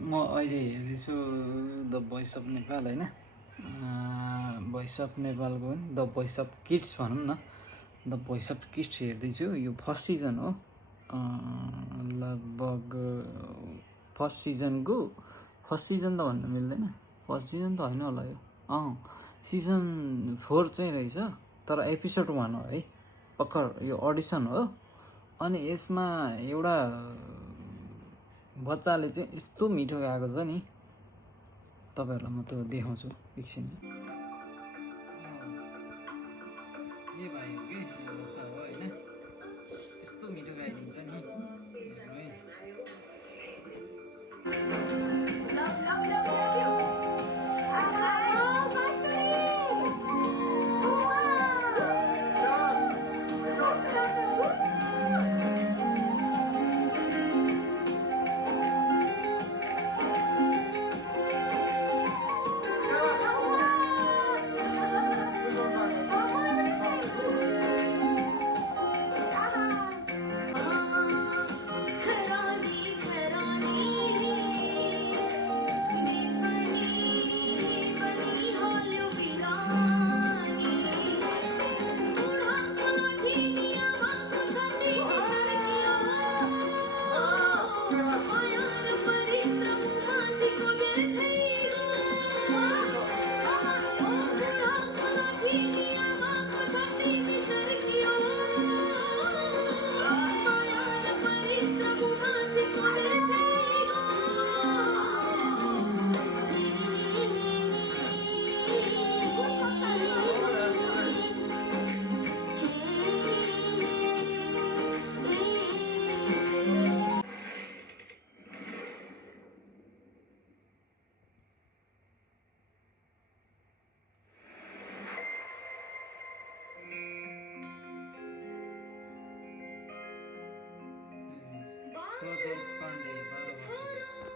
म अहिले हेर्दैछु द भोइस अफ नेपाल होइन, भोइस अफ नेपालको पनि द भोइस अफ किड्स भनौँ न, द भोइस अफ किड्स हेर्दैछु। यो फर्स्ट सिजन हो, लगभग फर्स्ट सिजन त भन्न मिल्दैन, फर्स्ट सिजन त होइन होला यो, सिजन 4 चाहिँ रहेछ, तर एपिसोड 1 हो है, भर्खर यो अडिसन हो। अनि यसमा एउटा बच्चाले चाहिँ यस्तो मिठो गाएको छ नि, तपाईँहरूलाई म त्यो देखाउँछु एकछिन। ए भाइ हो कि यो बच्चा हो होइन, यस्तो मिठो गाइदिन्छ नि प्रज्वल पाण्डे 12 वर्षको।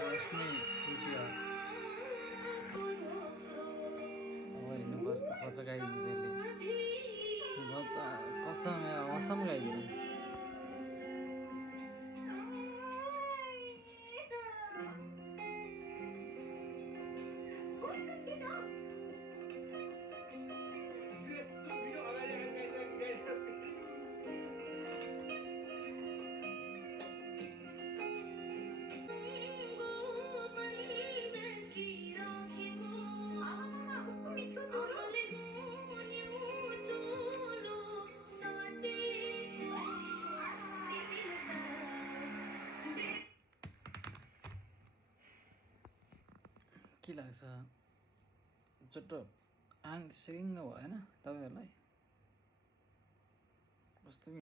बस्ने खुसी हो अब हेर्नु, कस्तो खतरा गाइदिन्छ यसले, बच्चा कसम गाइदिनु। के लाग्छ, चट्ट आङ सिरिङ्ग भएन तपाईँहरूलाई? कस्तो